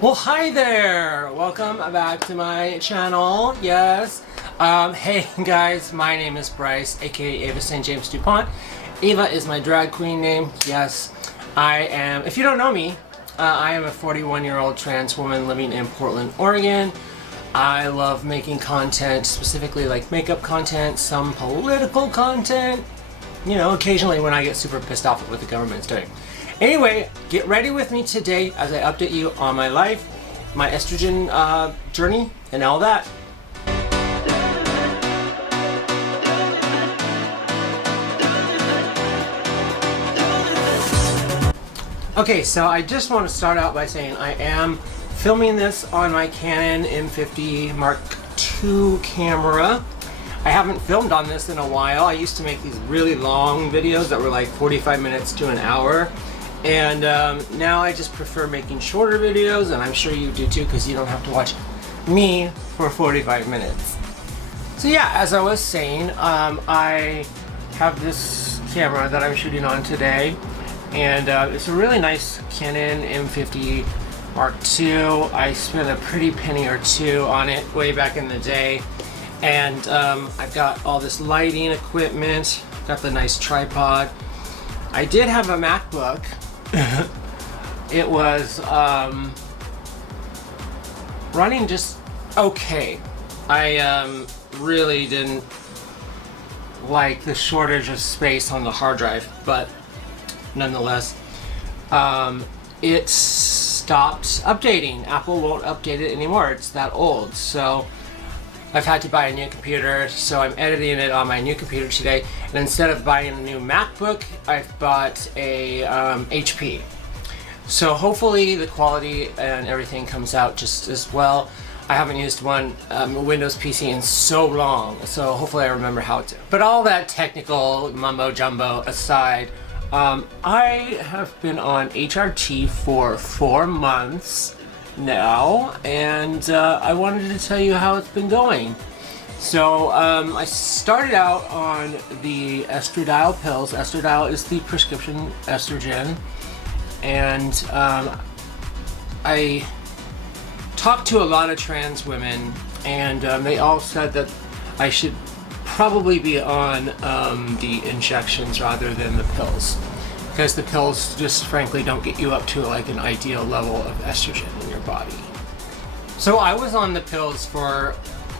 Well, hi there! Welcome back to my channel. Yes. Hey guys, my name is Bryce, aka Ava St. James DuPont. Ava is my drag queen name. Yes, I am. If you don't know me, I am a 41-year-old trans woman living in Portland, Oregon. I love making content, specifically like makeup content, some political content. You know, occasionally when I get super pissed off at what the government's doing. Anyway, get ready with me today as I update you on my life, my estrogen journey, and all that. Okay, so I just want to start out by saying I am filming this on my Canon M50 Mark II camera. I haven't filmed on this in a while. I used to make these really long videos that were like 45 minutes to an hour. And now I just prefer making shorter videos, and I'm sure you do too, because you don't have to watch me for 45 minutes. So yeah, as I was saying, I have this camera that I'm shooting on today, and it's a really nice Canon M50 Mark II. I spent a pretty penny or two on it way back in the day, and I've got all this lighting equipment, got the nice tripod. I did have a MacBook. It was running just okay. I really didn't like the shortage of space on the hard drive, but nonetheless, it stopped updating. Apple won't update it anymore. It's that old. So I've had to buy a new computer, so I'm editing it on my new computer today. And instead of buying a new MacBook, I've bought a HP. So hopefully the quality and everything comes out just as well. I haven't used a Windows PC in so long, so hopefully I remember how to. But all that technical mumbo jumbo aside, I have been on HRT for 4 months now, and I wanted to tell you how it's been going. So I started out on the Estradiol pills. Estradiol is the prescription estrogen, and I talked to a lot of trans women, and they all said that I should probably be on the injections rather than the pills, because the pills just frankly don't get you up to like an ideal level of estrogen in your body. So I was on the pills for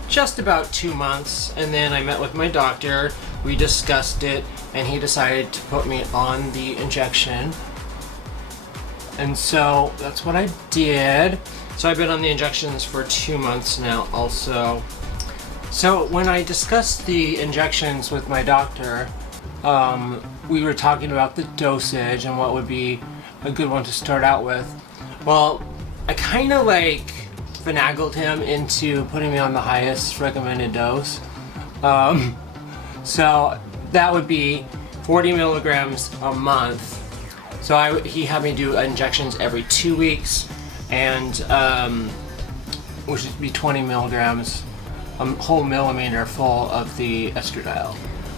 just about 2 months, and then I met with my doctor, we discussed it, and he decided to put me on the injection. And so that's what I did. So I've been on the injections for 2 months now also. So when I discussed the injections with my doctor, we were talking about the dosage and what would be a good one to start out with. Well, I kind of like finagled him into putting me on the highest recommended dose. So that would be 40 milligrams a month. So he had me do injections every 2 weeks, and which would be 20 milligrams, a whole millimeter full of the estradiol.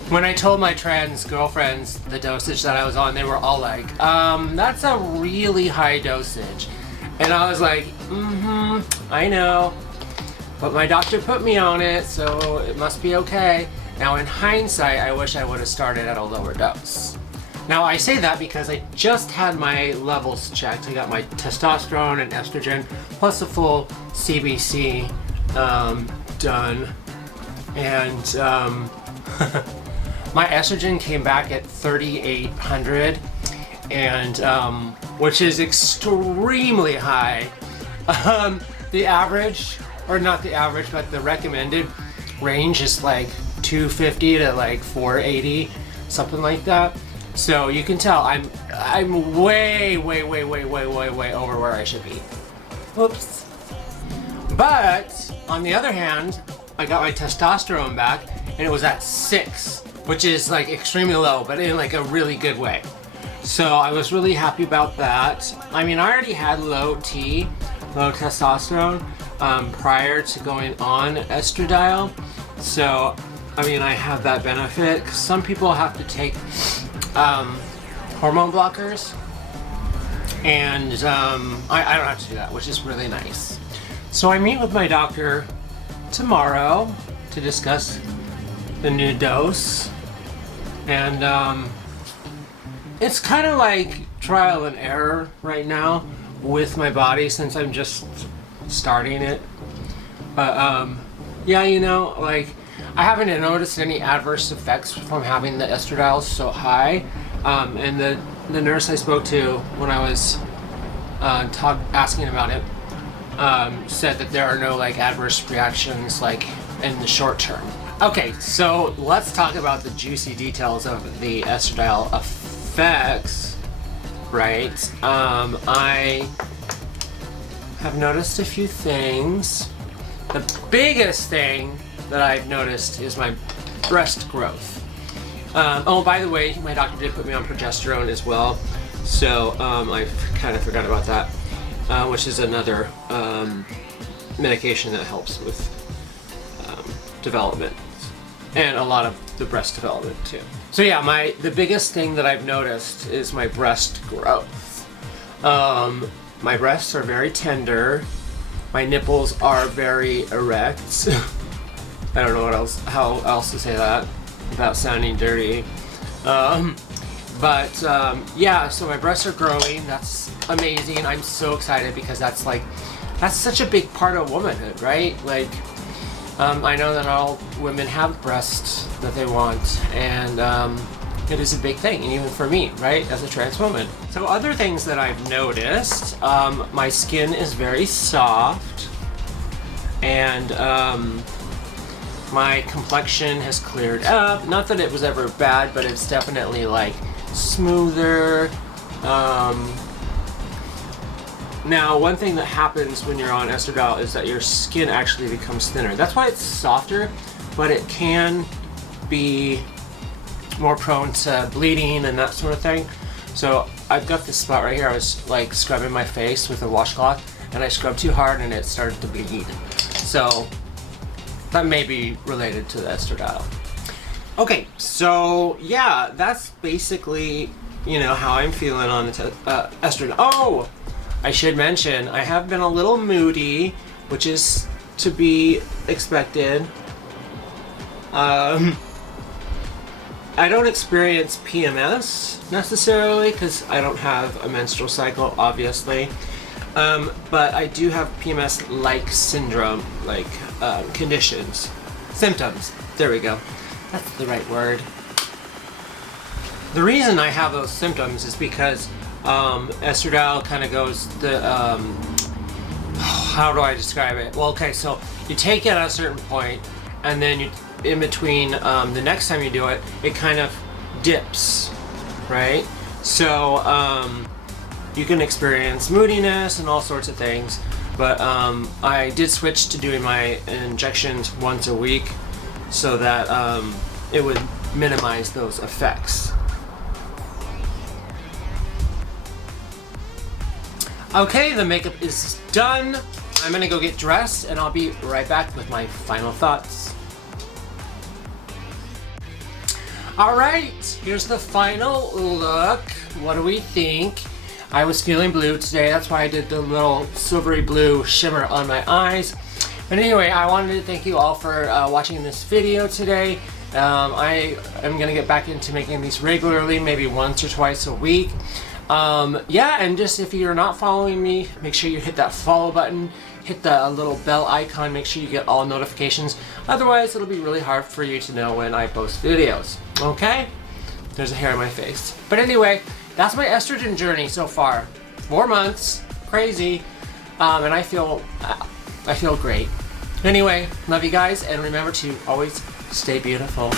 When I told my trans girlfriends the dosage that I was on, they were all like, that's a really high dosage. And I was like, I know, but my doctor put me on it, so it must be okay. Now in hindsight, I wish I would have started at a lower dose. Now I say that because I just had my levels checked. I got my testosterone and estrogen, plus a full CBC done. And my estrogen came back at 3,800, and which is extremely high. The average, or not the average, but the recommended range is like 250 to like 480, something like that. So you can tell I'm way over where I should be. Whoops. But on the other hand, I got my testosterone back, and it was at 6, which is like extremely low, but in like a really good way. So I was really happy about that. I mean, I already had low testosterone prior to going on estradiol. So, I mean, I have that benefit, because some people have to take hormone blockers And I don't have to do that, which is really nice. So I meet with my doctor tomorrow to discuss the new dose. And it's kind of like trial and error right now with my body since I'm just starting it. But yeah, you know, like I haven't noticed any adverse effects from having the estradiol so high. And the nurse I spoke to when I was asking about it said that there are no like adverse reactions like in the short term. Okay, so let's talk about the juicy details of the estradiol effects, right? I have noticed a few things. The biggest thing that I've noticed is my breast growth. Oh, by the way, my doctor did put me on progesterone as well, so I kind of forgot about that, which is another medication that helps with development and a lot of the breast development too. So yeah, the biggest thing that I've noticed is my breast growth. My breasts are very tender. My nipples are very erect. I don't know how else to say that without sounding dirty. Yeah, so my breasts are growing. That's amazing. I'm so excited because that's such a big part of womanhood, right? Like, I know that all women have breasts that they want, and it is a big thing, and even for me, right, as a trans woman. So other things that I've noticed, my skin is very soft, and my complexion has cleared up. Not that it was ever bad, but it's definitely like smoother. Now, one thing that happens when you're on estradiol is that your skin actually becomes thinner. That's why it's softer, but it can be more prone to bleeding and that sort of thing. So I've got this spot right here. I was like scrubbing my face with a washcloth, and I scrubbed too hard and it started to bleed. So that may be related to the estradiol. Okay, so yeah, that's basically, you know, how I'm feeling on the estradiol. Oh, I should mention, I have been a little moody, which is to be expected. I don't experience PMS necessarily because I don't have a menstrual cycle, obviously. But I do have PMS-like syndrome, like conditions, symptoms. There we go. That's the right word. The reason I have those symptoms is because estradiol kind of goes the, how do I describe it? Well, okay, so you take it at a certain point, and then you, in between the next time you do it, it kind of dips, right? So you can experience moodiness and all sorts of things, but I did switch to doing my injections once a week so that it would minimize those effects. Okay, the makeup is done. I'm gonna go get dressed and I'll be right back with my final thoughts. All right, here's the final look. What do we think? I was feeling blue today. That's why I did the little silvery blue shimmer on my eyes. But anyway, I wanted to thank you all for watching this video today. I am gonna get back into making these regularly, maybe once or twice a week. Yeah, and just if you're not following me, make sure you hit that follow button, hit the little bell icon, make sure you get all notifications. Otherwise, it'll be really hard for you to know when I post videos, okay? There's a hair in my face. But anyway, that's my estrogen journey so far. 4 months, crazy, and I feel great. Anyway, love you guys, and remember to always stay beautiful.